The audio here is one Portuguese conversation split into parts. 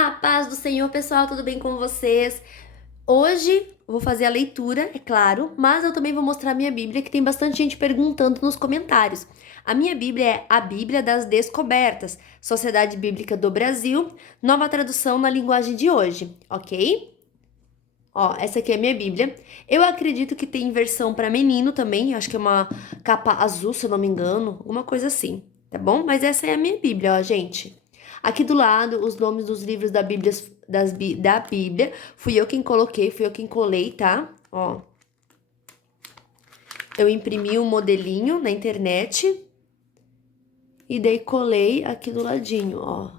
A paz do Senhor, pessoal, tudo bem com vocês? Hoje eu vou fazer a leitura, é claro, mas eu também vou mostrar a minha Bíblia, que tem bastante gente perguntando nos comentários. A minha Bíblia é a Bíblia das Descobertas, Sociedade Bíblica do Brasil, nova tradução na linguagem de hoje, ok? Ó, essa aqui é a minha Bíblia. Eu acredito que tem versão para menino também, acho que é uma capa azul, se eu não me engano, alguma coisa assim, tá bom? Mas essa é a minha Bíblia, ó, gente. Aqui do lado, os nomes dos livros da Bíblia, da Bíblia, fui eu quem coloquei, fui eu quem colei, tá? Ó, eu imprimi um modelinho na internet e daí colei aqui do ladinho, ó.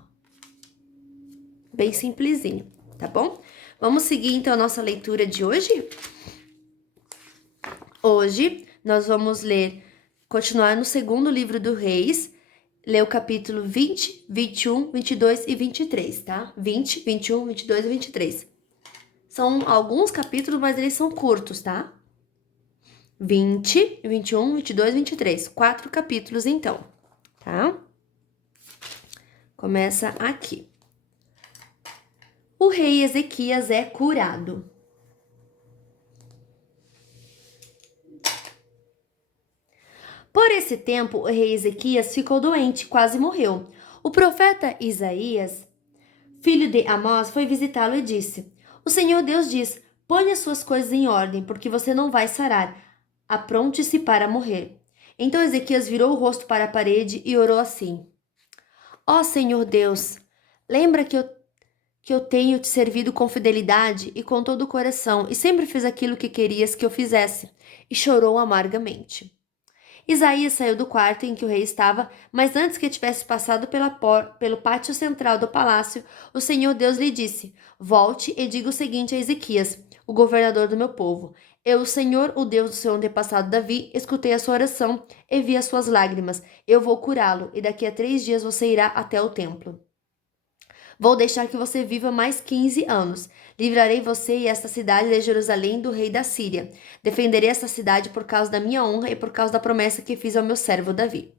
Bem simplesinho, tá bom? Vamos seguir então a nossa leitura de hoje? Hoje nós vamos continuar no segundo livro do Reis, ler o capítulo 20, 21, 22 e 23, tá? 20, 21, 22 e 23. São alguns capítulos, mas eles são curtos, tá? 20, 21, 22 e 23. 4 capítulos, então, tá? Começa aqui. O rei Ezequias é curado. Por esse tempo, o rei Ezequias ficou doente, quase morreu. O profeta Isaías, filho de Amós, foi visitá-lo e disse: O Senhor Deus diz: Ponha suas coisas em ordem, porque você não vai sarar. Apronte-se para morrer. Então Ezequias virou o rosto para a parede e orou assim: Ó Senhor Deus, lembra que eu tenho te servido com fidelidade e com todo o coração, e sempre fiz aquilo que querias que eu fizesse. E chorou amargamente. Isaías saiu do quarto em que o rei estava, mas antes que tivesse passado pelo pátio central do palácio, o Senhor Deus lhe disse: Volte e diga o seguinte a Ezequias, o governador do meu povo: Eu, o Senhor, o Deus do seu antepassado Davi, escutei a sua oração e vi as suas lágrimas. Eu vou curá-lo, e daqui a 3 dias você irá até o templo. Vou deixar que você viva mais 15 anos. Livrarei você e esta cidade de Jerusalém do rei da Síria. Defenderei esta cidade por causa da minha honra e por causa da promessa que fiz ao meu servo Davi.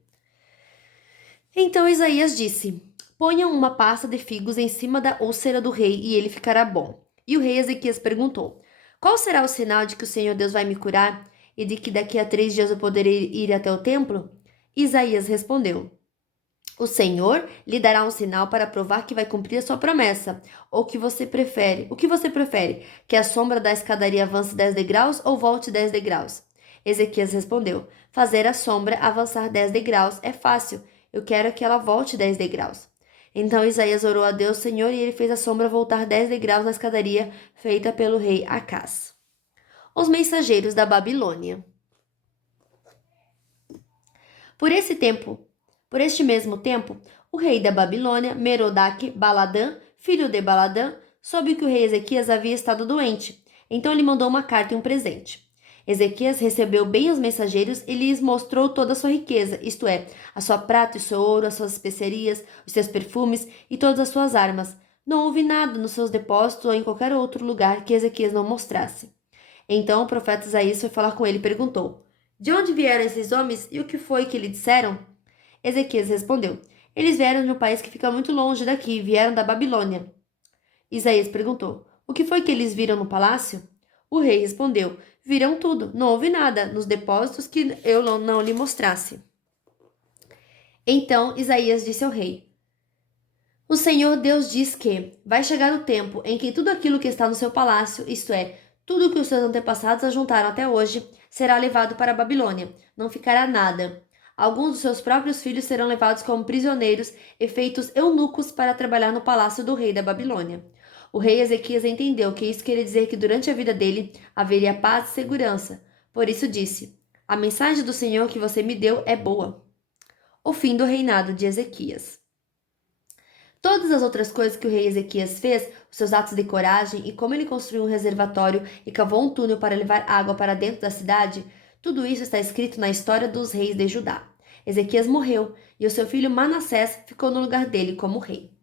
Então Isaías disse: Ponham uma pasta de figos em cima da úlcera do rei e ele ficará bom. E o rei Ezequias perguntou: Qual será o sinal de que o Senhor Deus vai me curar e de que daqui a 3 dias eu poderei ir até o templo? Isaías respondeu: O Senhor lhe dará um sinal para provar que vai cumprir a sua promessa. Ou que você prefere? O que você prefere? Que a sombra da escadaria avance 10 degraus ou volte 10 degraus? Ezequias respondeu: Fazer a sombra avançar 10 degraus é fácil. Eu quero que ela volte 10 degraus. Então Isaías orou a Deus, Senhor, e ele fez a sombra voltar 10 degraus na escadaria feita pelo rei Acás. Os mensageiros da Babilônia. Por esse tempo, Por este mesmo tempo, o rei da Babilônia, Merodach-Baladã, filho de Baladã, soube que o rei Ezequias havia estado doente. Então lhe mandou uma carta e um presente. Ezequias recebeu bem os mensageiros e lhes mostrou toda a sua riqueza, isto é, a sua prata e o seu ouro, as suas especiarias, os seus perfumes e todas as suas armas. Não houve nada nos seus depósitos ou em qualquer outro lugar que Ezequias não mostrasse. Então o profeta Isaías foi falar com ele e perguntou: De onde vieram esses homens e o que foi que lhe disseram? Ezequias respondeu: Eles vieram de um país que fica muito longe daqui, vieram da Babilônia. Isaías perguntou: O que foi que eles viram no palácio? O rei respondeu: Viram tudo, não houve nada nos depósitos que eu não lhe mostrasse. Então Isaías disse ao rei: O Senhor Deus diz que vai chegar o tempo em que tudo aquilo que está no seu palácio, isto é, tudo o que os seus antepassados ajuntaram até hoje, será levado para a Babilônia. Não ficará nada. Alguns dos seus próprios filhos serão levados como prisioneiros e feitos eunucos para trabalhar no palácio do rei da Babilônia. O rei Ezequias entendeu que isso queria dizer que durante a vida dele haveria paz e segurança. Por isso disse: A mensagem do Senhor que você me deu é boa. O fim do reinado de Ezequias. Todas as outras coisas que o rei Ezequias fez, os seus atos de coragem e como ele construiu um reservatório e cavou um túnel para levar água para dentro da cidade, tudo isso está escrito na história dos reis de Judá. Ezequias morreu e o seu filho Manassés ficou no lugar dele como rei.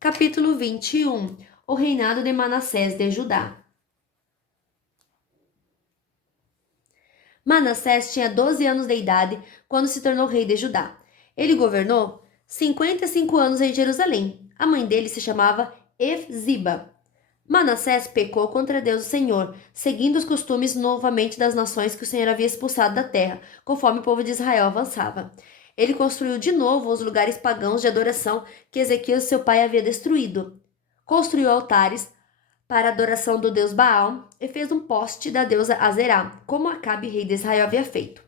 Capítulo 21. O reinado de Manassés de Judá. Manassés tinha 12 anos de idade quando se tornou rei de Judá. Ele governou 55 anos em Jerusalém. A mãe dele se chamava Efziba. Manassés pecou contra Deus o Senhor, seguindo os costumes novamente das nações que o Senhor havia expulsado da terra, conforme o povo de Israel avançava. Ele construiu de novo os lugares pagãos de adoração que Ezequias, seu pai, havia destruído. Construiu altares para a adoração do deus Baal e fez um poste da deusa Azerá, como Acabe, rei de Israel, havia feito.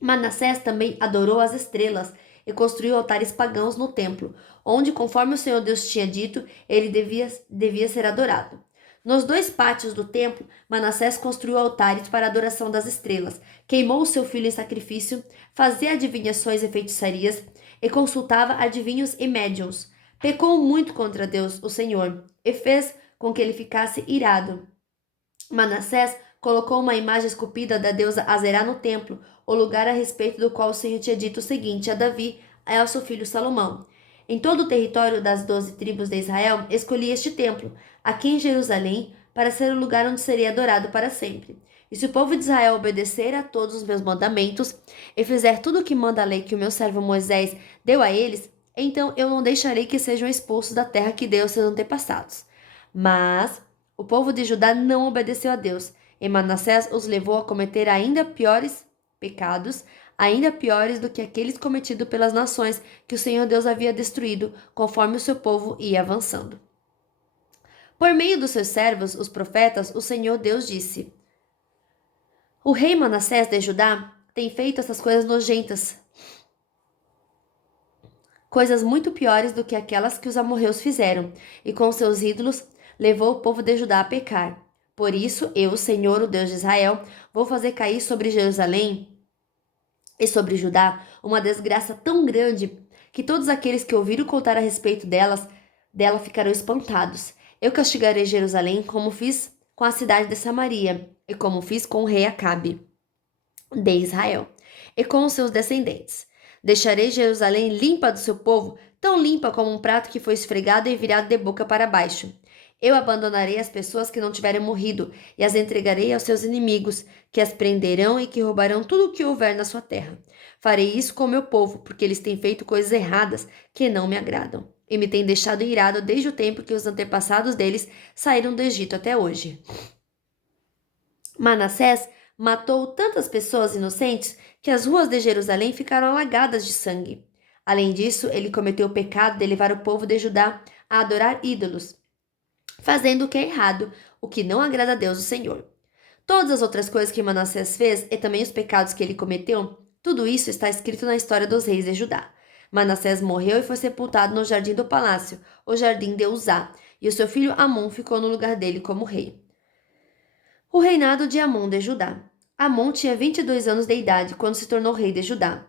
Manassés também adorou as estrelas e construiu altares pagãos no templo, onde, conforme o Senhor Deus tinha dito, ele devia ser adorado. Nos dois pátios do templo, Manassés construiu altares para a adoração das estrelas, queimou o seu filho em sacrifício, fazia adivinhações e feitiçarias e consultava adivinhos e médiuns. Pecou muito contra Deus, o Senhor, e fez com que ele ficasse irado. Manassés colocou uma imagem esculpida da deusa Azerá no templo, o lugar a respeito do qual o Senhor tinha dito o seguinte a Davi e ao seu filho Salomão. Em todo o território das 12 tribos de Israel, escolhi este templo, aqui em Jerusalém, para ser o lugar onde seria adorado para sempre. E se o povo de Israel obedecer a todos os meus mandamentos e fizer tudo o que manda a lei que o meu servo Moisés deu a eles, então eu não deixarei que sejam expulsos da terra que deu aos seus antepassados. Mas o povo de Judá não obedeceu a Deus, e Manassés os levou a cometer ainda piores pecados, ainda piores do que aqueles cometidos pelas nações que o Senhor Deus havia destruído, conforme o seu povo ia avançando. Por meio dos seus servos, os profetas, o Senhor Deus disse: O rei Manassés de Judá tem feito essas coisas nojentas, coisas muito piores do que aquelas que os amorreus fizeram, e com seus ídolos levou o povo de Judá a pecar. Por isso, eu, o Senhor, o Deus de Israel, vou fazer cair sobre Jerusalém e sobre Judá uma desgraça tão grande que todos aqueles que ouviram contar a respeito dela ficarão espantados. Eu castigarei Jerusalém como fiz com a cidade de Samaria e como fiz com o rei Acabe de Israel e com os seus descendentes. Deixarei Jerusalém limpa do seu povo, tão limpa como um prato que foi esfregado e virado de boca para baixo. Eu abandonarei as pessoas que não tiverem morrido e as entregarei aos seus inimigos, que as prenderão e que roubarão tudo o que houver na sua terra. Farei isso com o meu povo, porque eles têm feito coisas erradas que não me agradam, e me têm deixado irado desde o tempo que os antepassados deles saíram do Egito até hoje. Manassés matou tantas pessoas inocentes que as ruas de Jerusalém ficaram alagadas de sangue. Além disso, ele cometeu o pecado de levar o povo de Judá a adorar ídolos, fazendo o que é errado, o que não agrada a Deus o Senhor. Todas as outras coisas que Manassés fez e também os pecados que ele cometeu, tudo isso está escrito na história dos reis de Judá. Manassés morreu e foi sepultado no jardim do palácio, o jardim de Uzá, e o seu filho Amon ficou no lugar dele como rei. O reinado de Amon de Judá. Amon tinha 22 anos de idade quando se tornou rei de Judá.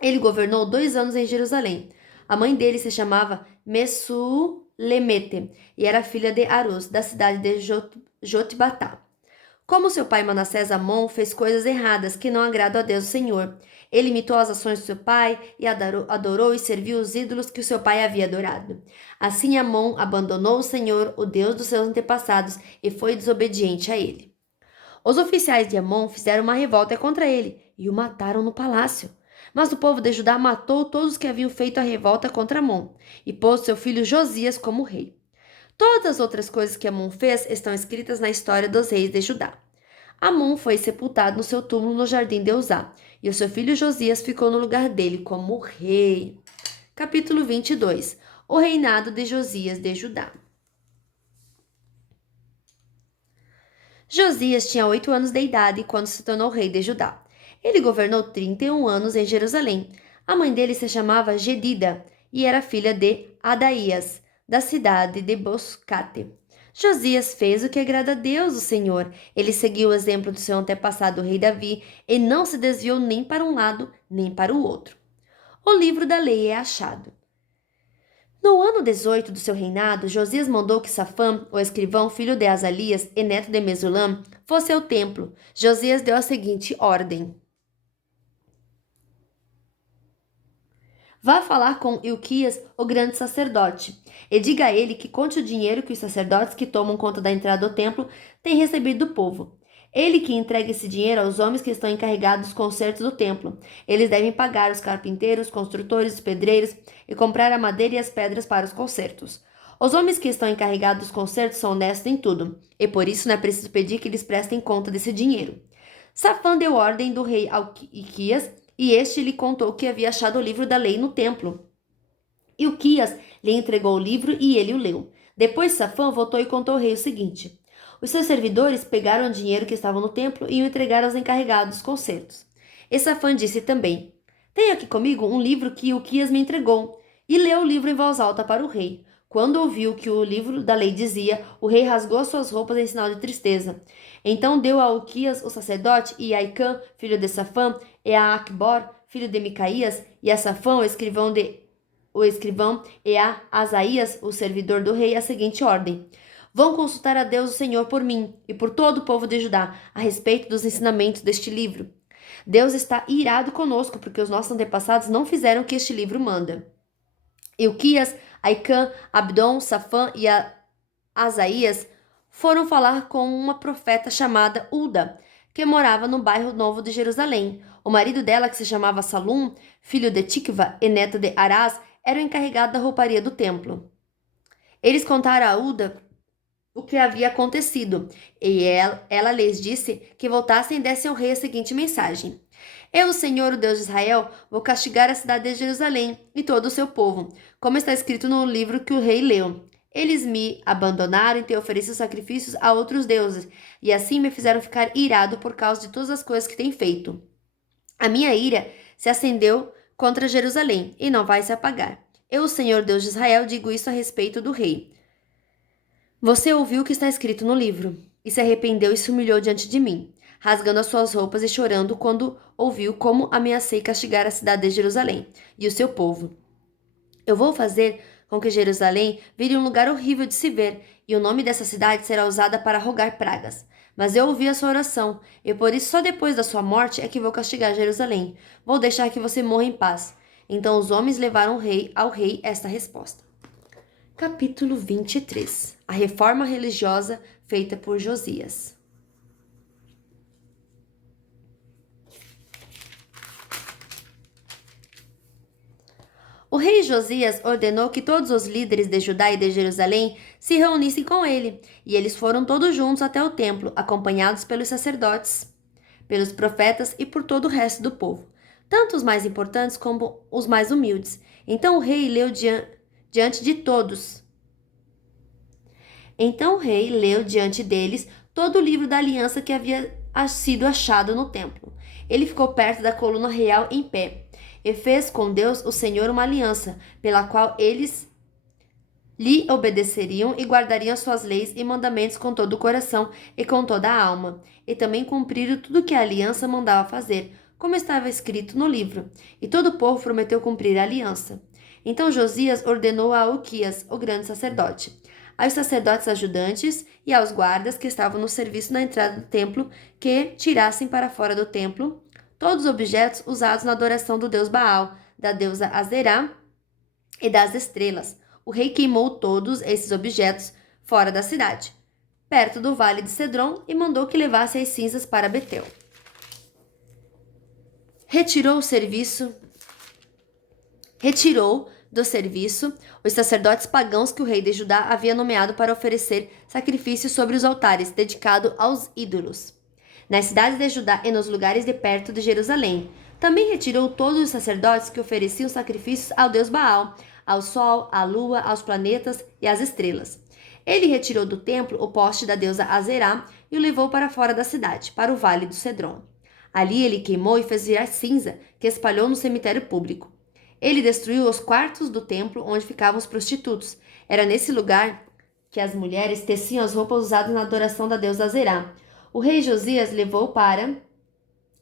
Ele governou 2 anos em Jerusalém. A mãe dele se chamava Messulemete e era filha de Arus, da cidade de Jotbatá. Como seu pai Manassés, Amon fez coisas erradas que não agradam a Deus o Senhor. Ele imitou as ações do seu pai e adorou e serviu os ídolos que o seu pai havia adorado. Assim Amon abandonou o Senhor, o Deus dos seus antepassados, e foi desobediente a ele. Os oficiais de Amon fizeram uma revolta contra ele e o mataram no palácio. Mas o povo de Judá matou todos os que haviam feito a revolta contra Amon e pôs seu filho Josias como rei. Todas as outras coisas que Amon fez estão escritas na história dos reis de Judá. Amon foi sepultado no seu túmulo no jardim de Uzá, e o seu filho Josias ficou no lugar dele como rei. Capítulo 22. O reinado de Josias de Judá. Josias tinha 8 anos de idade quando se tornou rei de Judá. Ele governou 31 anos em Jerusalém. A mãe dele se chamava Gedida e era filha de Adaías, da cidade de Boscate. Josias fez o que agrada a Deus, o Senhor. Ele seguiu o exemplo do seu antepassado, o rei Davi, e não se desviou nem para um lado, nem para o outro. O livro da lei é achado. No ano 18 do seu reinado, Josias mandou que Safã, o escrivão, filho de Azalias e neto de Mesulam, fosse ao templo. Josias deu a seguinte ordem: Vá falar com Ilquias, o grande sacerdote, e diga a ele que conte o dinheiro que os sacerdotes que tomam conta da entrada do templo têm recebido do povo. Ele que entregue esse dinheiro aos homens que estão encarregados dos consertos do templo. Eles devem pagar os carpinteiros, construtores, os pedreiros e comprar a madeira e as pedras para os consertos. Os homens que estão encarregados dos concertos são honestos em tudo, e por isso não é preciso pedir que eles prestem conta desse dinheiro. Safã deu ordem do rei Ilquias, e este lhe contou que havia achado o livro da lei no templo. Ilquias lhe entregou o livro e ele o leu. Depois Safã voltou e contou ao rei o seguinte: os seus servidores pegaram o dinheiro que estava no templo e o entregaram aos encarregados dos concertos. E Safã disse também: tenho aqui comigo um livro que Ilquias me entregou. E leu o livro em voz alta para o rei. Quando ouviu o que o livro da lei dizia, o rei rasgou suas roupas em sinal de tristeza. Então deu a Ilquias, o sacerdote, e a Aicã, filho de Safã, e a Acbor, filho de Micaías, e a Safã, o escrivão, e a Asaías, o servidor do rei, a seguinte ordem: vão consultar a Deus o Senhor por mim e por todo o povo de Judá a respeito dos ensinamentos deste livro. Deus está irado conosco porque os nossos antepassados não fizeram o que este livro manda. Ilquias, Aicã, Abdon, Safã e Asaías foram falar com uma profeta chamada Ulda, que morava no bairro Novo de Jerusalém. O marido dela, que se chamava Salum, filho de Tikva e neto de Arás, era o encarregado da rouparia do templo. Eles contaram a Ulda o que havia acontecido, e ela lhes disse que voltassem e dessem ao rei a seguinte mensagem: eu, o Senhor, o Deus de Israel, vou castigar a cidade de Jerusalém e todo o seu povo, como está escrito no livro que o rei leu. Eles me abandonaram e te oferecido sacrifícios a outros deuses, e assim me fizeram ficar irado por causa de todas as coisas que têm feito. A minha ira se acendeu contra Jerusalém, e não vai se apagar. Eu, o Senhor Deus de Israel, digo isso a respeito do rei. Você ouviu o que está escrito no livro, e se arrependeu e se humilhou diante de mim, rasgando as suas roupas e chorando quando ouviu como ameacei castigar a cidade de Jerusalém e o seu povo. Eu vou fazer com que Jerusalém vire um lugar horrível de se ver, e o nome dessa cidade será usada para rogar pragas. Mas eu ouvi a sua oração, e por isso só depois da sua morte é que vou castigar Jerusalém. Vou deixar que você morra em paz. Então os homens levaram ao rei esta resposta. Capítulo 23. A reforma religiosa feita por Josias. O rei Josias ordenou que todos os líderes de Judá e de Jerusalém se reunissem com ele, e eles foram todos juntos até o templo, acompanhados pelos sacerdotes, pelos profetas e por todo o resto do povo, tanto os mais importantes como os mais humildes. Então o rei leu diante de todos. Então o rei leu diante deles todo o livro da aliança que havia sido achado no templo. Ele ficou perto da coluna real em pé e fez com Deus, o Senhor, uma aliança, pela qual eles lhe obedeceriam e guardariam suas leis e mandamentos com todo o coração e com toda a alma, e também cumpriram tudo que a aliança mandava fazer, como estava escrito no livro. E todo o povo prometeu cumprir a aliança. Então Josias ordenou a Ilquias, o grande sacerdote, aos sacerdotes ajudantes e aos guardas que estavam no serviço na entrada do templo que tirassem para fora do templo todos os objetos usados na adoração do deus Baal, da deusa Azerá e das estrelas. O rei queimou todos esses objetos fora da cidade, perto do vale de Cedron, e mandou que levasse as cinzas para Betel. Retirou do serviço os sacerdotes pagãos que o rei de Judá havia nomeado para oferecer sacrifícios sobre os altares dedicados aos ídolos, nas cidades de Judá e nos lugares de perto de Jerusalém. Também retirou todos os sacerdotes que ofereciam sacrifícios ao deus Baal, ao sol, à lua, aos planetas e às estrelas. Ele retirou do templo o poste da deusa Azerá e o levou para fora da cidade, para o vale do Cedron. Ali ele queimou e fez virar cinza, que espalhou no cemitério público. Ele destruiu os quartos do templo onde ficavam os prostitutos. Era nesse lugar que as mulheres teciam as roupas usadas na adoração da deusa Azerá. O rei Josias levou para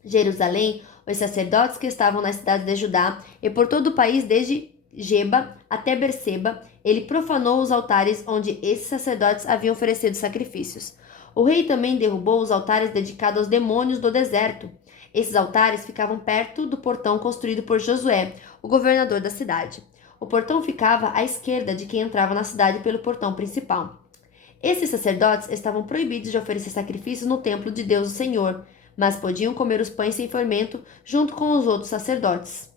Jerusalém os sacerdotes que estavam na cidade de Judá e por todo o país, desde Geba até Berseba. Ele profanou os altares onde esses sacerdotes haviam oferecido sacrifícios. O rei também derrubou os altares dedicados aos demônios do deserto. Esses altares ficavam perto do portão construído por Josué, o governador da cidade. O portão ficava à esquerda de quem entrava na cidade pelo portão principal. Esses sacerdotes estavam proibidos de oferecer sacrifícios no templo de Deus o Senhor, mas podiam comer os pães sem fermento junto com os outros sacerdotes.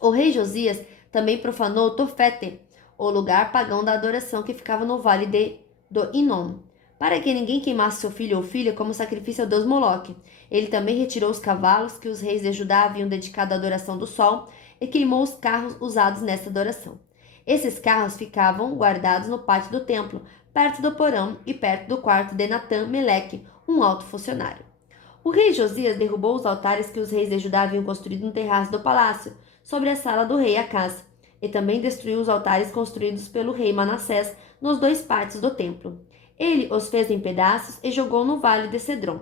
O rei Josias também profanou Tofete, o lugar pagão da adoração que ficava no vale do Inom, para que ninguém queimasse seu filho ou filha como sacrifício ao deus Moloque. Ele também retirou os cavalos que os reis de Judá haviam dedicado à adoração do sol e queimou os carros usados nessa adoração. Esses carros ficavam guardados no pátio do templo, perto do porão e perto do quarto de Natã-Meleque, um alto funcionário. O rei Josias derrubou os altares que os reis de Judá haviam construído no terraço do palácio, sobre a sala do rei Acás, e também destruiu os altares construídos pelo rei Manassés nos 2 pátios do templo. Ele os fez em pedaços e jogou no vale de Cedron.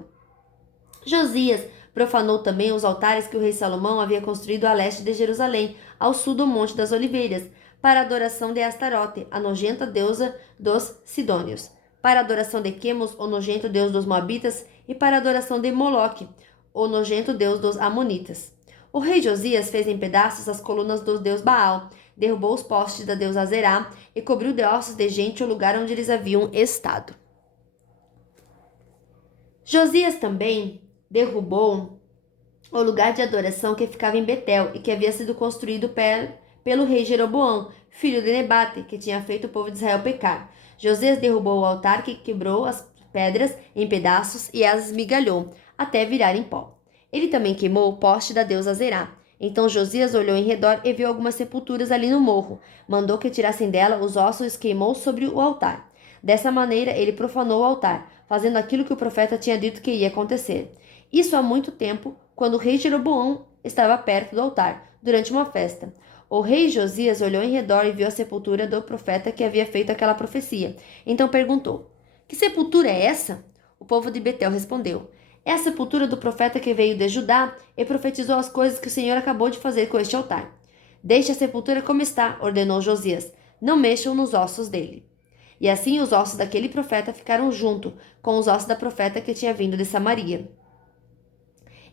Josias profanou também os altares que o rei Salomão havia construído a leste de Jerusalém, ao sul do Monte das Oliveiras, para a adoração de Astarote, a nojenta deusa dos Sidônios, para a adoração de Quemos, o nojento deus dos Moabitas, e para a adoração de Moloque, o nojento deus dos Amonitas. O rei Josias fez em pedaços as colunas do deus Baal, derrubou os postes da deusa Azerá e cobriu de ossos de gente o lugar onde eles haviam estado. Josias também derrubou o lugar de adoração que ficava em Betel e que havia sido construído pelo rei Jeroboão, filho de Nebate, que tinha feito o povo de Israel pecar. Josias derrubou o altar, que quebrou as pedras em pedaços e as esmigalhou, até virar em pó. Ele também queimou o poste da deusa Zerá. Então Josias olhou em redor e viu algumas sepulturas ali no morro. Mandou que tirassem dela os ossos e os queimou sobre o altar. Dessa maneira, ele profanou o altar, fazendo aquilo que o profeta tinha dito que ia acontecer. Isso há muito tempo, quando o rei Jeroboão estava perto do altar, durante uma festa. O rei Josias olhou em redor e viu a sepultura do profeta que havia feito aquela profecia. Então perguntou: que sepultura é essa? O povo de Betel respondeu: é a sepultura do profeta que veio de Judá e profetizou as coisas que o Senhor acabou de fazer com este altar. Deixe a sepultura como está, ordenou Josias. Não mexam nos ossos dele. E assim os ossos daquele profeta ficaram junto com os ossos da profeta que tinha vindo de Samaria.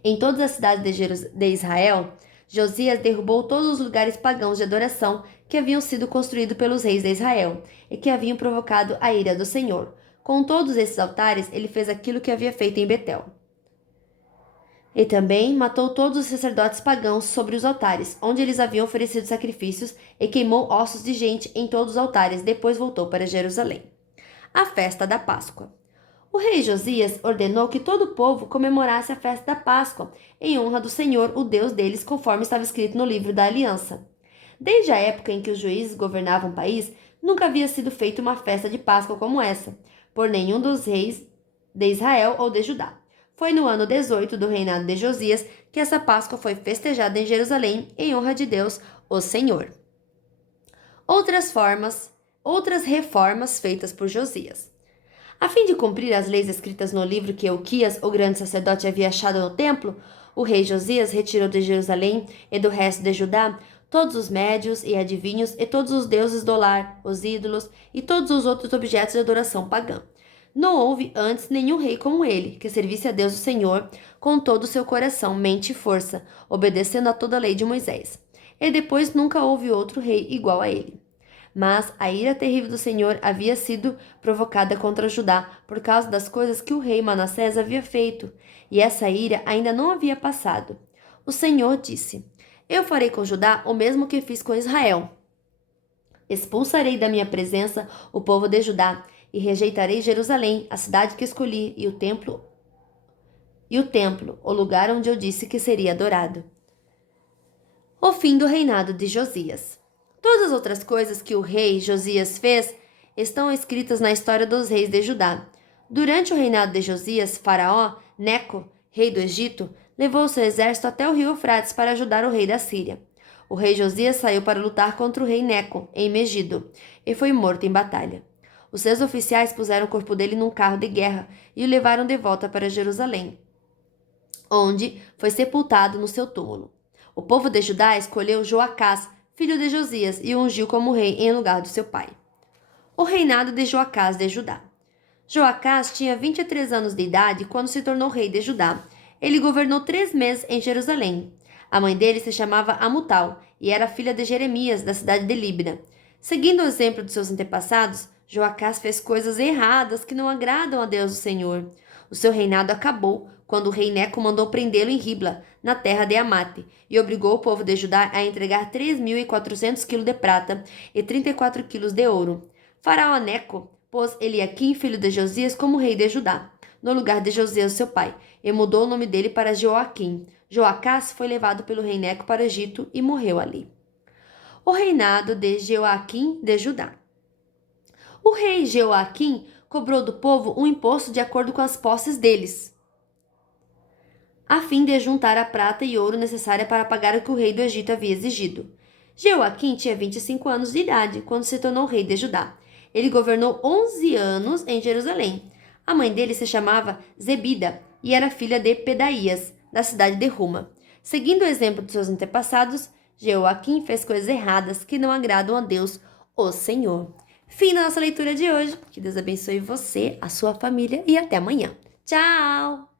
Em todas as cidades de Israel, Josias derrubou todos os lugares pagãos de adoração que haviam sido construídos pelos reis de Israel e que haviam provocado a ira do Senhor. Com todos esses altares, ele fez aquilo que havia feito em Betel. E também matou todos os sacerdotes pagãos sobre os altares, onde eles haviam oferecido sacrifícios, e queimou ossos de gente em todos os altares. Depois voltou para Jerusalém. A festa da Páscoa. O rei Josias ordenou que todo o povo comemorasse a festa da Páscoa, em honra do Senhor, o Deus deles, conforme estava escrito no livro da Aliança. Desde a época em que os juízes governavam o país, nunca havia sido feita uma festa de Páscoa como essa, por nenhum dos reis de Israel ou de Judá. Foi no ano 18 do reinado de Josias que essa Páscoa foi festejada em Jerusalém, em honra de Deus, o Senhor. Outras reformas feitas por Josias. A fim de cumprir as leis escritas no livro que Euquias, o grande sacerdote, havia achado no templo, o rei Josias retirou de Jerusalém e do resto de Judá todos os médios e adivinhos e todos os deuses do lar, os ídolos e todos os outros objetos de adoração pagã. Não houve antes nenhum rei como ele, que servisse a Deus o Senhor com todo o seu coração, mente e força, obedecendo a toda a lei de Moisés. E depois nunca houve outro rei igual a ele. Mas a ira terrível do Senhor havia sido provocada contra Judá por causa das coisas que o rei Manassés havia feito, e essa ira ainda não havia passado. O Senhor disse: eu farei com Judá o mesmo que fiz com Israel. Expulsarei da minha presença o povo de Judá, e rejeitarei Jerusalém, a cidade que escolhi, e o templo, o lugar onde eu disse que seria adorado. O fim do reinado de Josias. Todas as outras coisas que o rei Josias fez estão escritas na história dos reis de Judá. Durante o reinado de Josias, Faraó, Neco, rei do Egito, levou seu exército até o rio Eufrates para ajudar o rei da Síria. O rei Josias saiu para lutar contra o rei Neco, em Megido, e foi morto em batalha. Os seus oficiais puseram o corpo dele num carro de guerra e o levaram de volta para Jerusalém, onde foi sepultado no seu túmulo. O povo de Judá escolheu Joacás, filho de Josias, e o ungiu como rei em lugar do seu pai. O reinado de Joacás de Judá. Joacás tinha 23 anos de idade quando se tornou rei de Judá. Ele governou 3 meses em Jerusalém. A mãe dele se chamava Amutal e era filha de Jeremias, da cidade de Líbna. Seguindo o exemplo de seus antepassados, Joacás fez coisas erradas que não agradam a Deus o Senhor. O seu reinado acabou quando o rei Neco mandou prendê-lo em Ribla, na terra de Amate, e obrigou o povo de Judá a entregar 3.400 quilos de prata e 34 quilos de ouro. Faraó Neco pôs Eliaquim, filho de Josias, como rei de Judá, no lugar de Josias, seu pai, e mudou o nome dele para Joaquim. Joacás foi levado pelo rei Neco para o Egito e morreu ali. O reinado de Joaquim de Judá. O rei Joaquim cobrou do povo um imposto de acordo com as posses deles, a fim de juntar a prata e ouro necessária para pagar o que o rei do Egito havia exigido. Joaquim tinha 25 anos de idade quando se tornou rei de Judá. Ele governou 11 anos em Jerusalém. A mãe dele se chamava Zebida e era filha de Pedaías, da cidade de Ruma. Seguindo o exemplo de seus antepassados, Joaquim fez coisas erradas que não agradam a Deus, o Senhor. Fim da nossa leitura de hoje. Que Deus abençoe você, a sua família e até amanhã. Tchau!